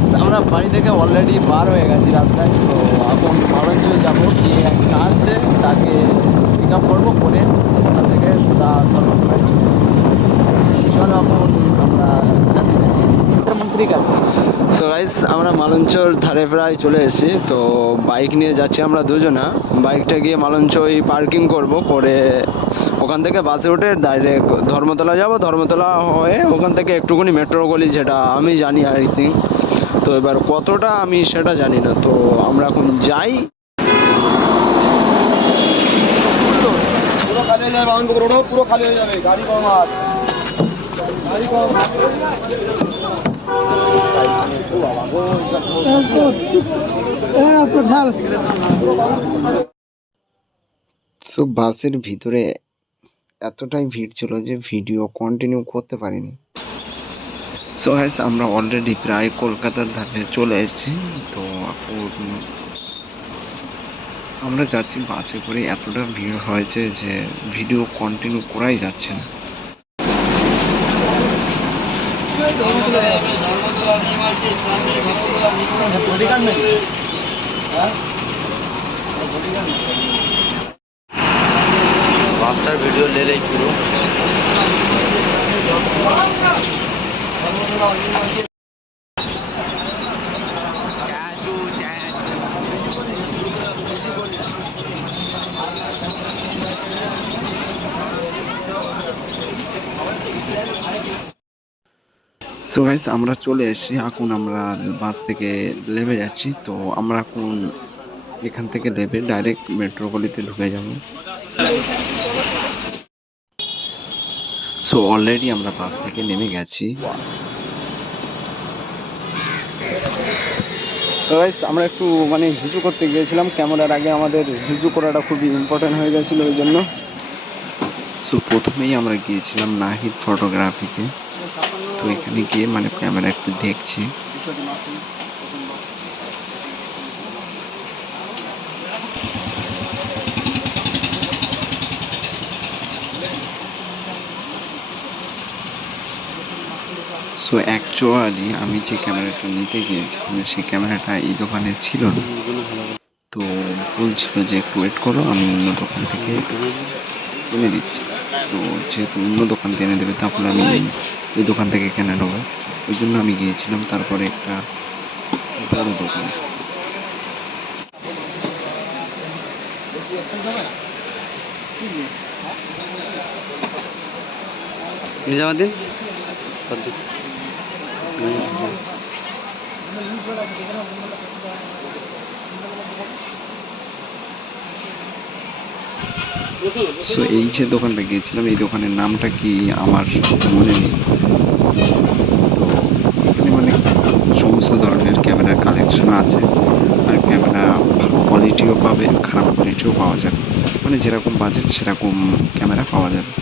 Guys আমরা বাড়ি থেকে অলরেডি বার হয়ে গেছি রাস্তায়। তো এখন মালঞ্চল যাবো, গিয়ে একজন আসছে তাকে পিক আপ করবো, করে ওখান থেকে সোজা ধর্মতলায় চলে যাবো। চলো এখন আমরা মন্ত্রী কাছে। সো গাইস আমরা মালঞ্চর ধারে প্রায় চলে এসেছি। তো বাইক নিয়ে যাচ্ছি আমরা দুজনা। বাইকটা গিয়ে মালঞ্চই পার্কিং করব, করে ওখান থেকে বাসে উঠে ডাইরেক্ট ধর্মতলা যাব। ধর্মতলা হয়ে ওখান থেকে একটুখানি মেট্রো গলি, যেটা আমি জানি আই থিঙ্ক। তো এবার কতটা আমি সেটা জানি না। তো আমরা এখন যাই। পুরো খালি হয়ে যাবে, বাউন্ড রোডও পুরো খালি হয়ে যাবে, গাড়ি কম আছে, গাড়ি কম। সো বাসের ভিতরে এতটাই ভিড় ছিল যে ভিডিও কন্টিনিউ করতে পারিনি। সো গাইস আমরা অলরেডি প্রায় কলকাতার ধারে চলে এসেছি। তো এখন আমরা যাচ্ছি বাসে করে। এতটা ভিড় হয়েছে যে ভিডিও কন্টিনিউ করাই যাচ্ছে না। রাস্তার ভিডিও লেলেই পুরো সো গাইস আমরা চলে এসেছি। এখন আমরা বাস থেকে নেমে যাচ্ছি। তো আমরা এখন এখান থেকে নেমে ডাইরেক্ট মেট্রো গলিতে ঢুকে যাব। সো অলরেডি আমরা বাস থেকে নেমে গেছি। তো গাইস আমরা একটু মানে হিজু করতে গিয়েছিলাম। ক্যামেরার আগে আমাদের হিজু করাটা খুবই ইম্পর্টেন্ট হয়ে গেছিলো ওই জন্য। সো প্রথমেই আমরা গিয়েছিলাম নাহিদ ফটোগ্রাফিতে। তো এখানে গিয়ে মানে ক্যামেরা একটু দেখছি। সো অ্যাকচুয়ালি আমি যে ক্যামেরাটা নিতে গিয়েছিলাম সেই ক্যামেরাটা এই দোকানে ছিল না। তো বলছিল যে একটু ওয়েট করো, আমি অন্য দোকান থেকে এনে দিচ্ছি। তো যেহেতু অন্য দোকান থেকে এনে দেবে, তারপরে আমি এই দোকান থেকে কিনে নেবো। ওই জন্য আমি গিয়েছিলাম তারপরে একটা বড় দোকান। নিজামুদ্দিন সো এই যে দোকানটা গিয়েছিলাম, এই দোকানের নামটা কি আমার মনে নেই। তো এখানে মানে সমস্ত ধরনের ক্যামেরার কালেকশন আছে। আর ক্যামেরা ভালো কোয়ালিটিও পাবে, খারাপ কোয়ালিটিও পাওয়া যাবে। মানে যেরকম বাজেট সেরকম ক্যামেরা পাওয়া যাবে।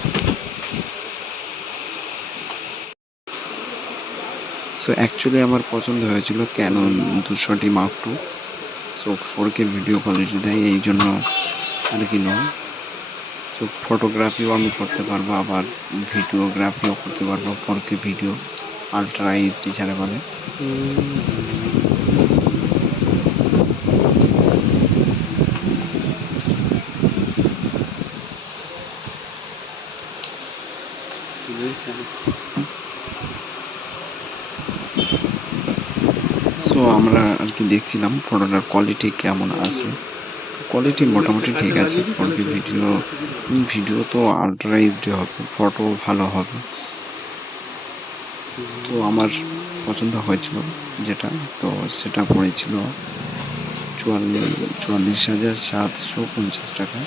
সো অ্যাকচুয়ালি আমার পছন্দ হয়েছিল Canon 200D Mark II। So 4K video quality দেয়, এই জন্য আর কি নয়। সো ফটোগ্রাফিও আমি করতে পারবো, আবার ভিডিওগ্রাফিও করতে পারবো। 4K ভিডিও আলট্রা এইচডি ছাড়া বলে। সো আমরা আর কি দেখছিলাম ফটোটার কোয়ালিটি কেমন আছে। কোয়ালিটি মোটামুটি ঠিক আছে। 4K ভিডিও তো আলট্রা এইচডি হবে, ফটো ভালো হবে। তো আমার পছন্দ হয়েছিল যেটা, তো সেটা পড়েছিল 44,750 টাকা।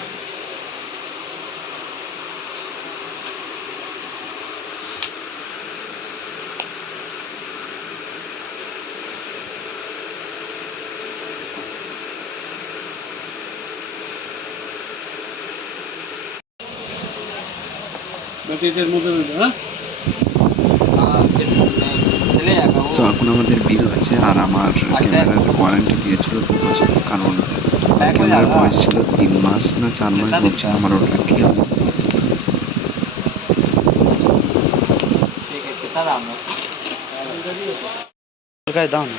সো এখন আমাদের বিল আছে। আর আমার ক্যামেরার ওয়ারেন্টি দিয়েছিল 2 বছর, কারণ ক্যামেরার বয়স ছিল 3 মাস না 4 মাস বলছিল, আমার ওটা খেয়াল দাও না।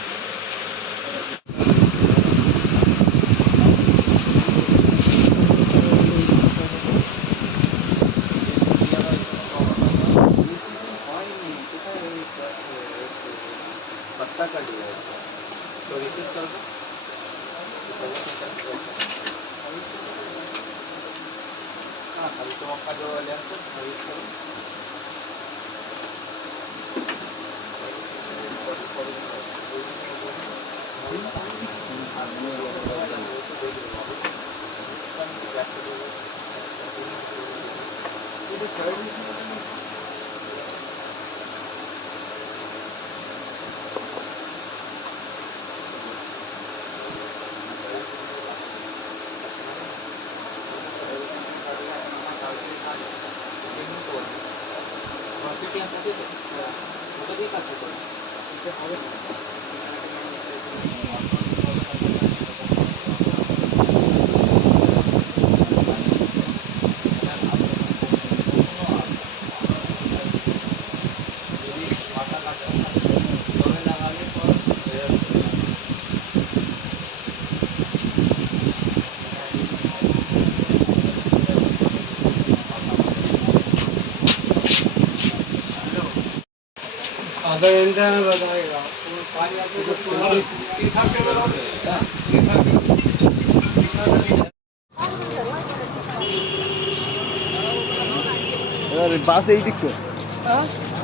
এবার বাস এই দিক তো,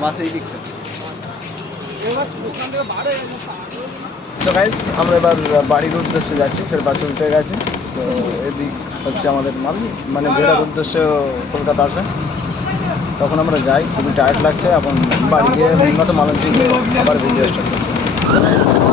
বাস এই দিক তো। তো গাইস আমরা এবার বাড়ির উদ্দেশ্যে যাচ্ছি, ফের বাসে উঠে গেছে। তো এদিক হচ্ছে আমাদের মানে বেড়ার উদ্দেশ্যে কলকাতা আসে। তখন আমরা যাই, খুবই টায়ার্ড লাগছে। এখন বাড়ি গিয়ে উন্নত মালঞ্চি আবার ভিডিও স্টার্ট করছি।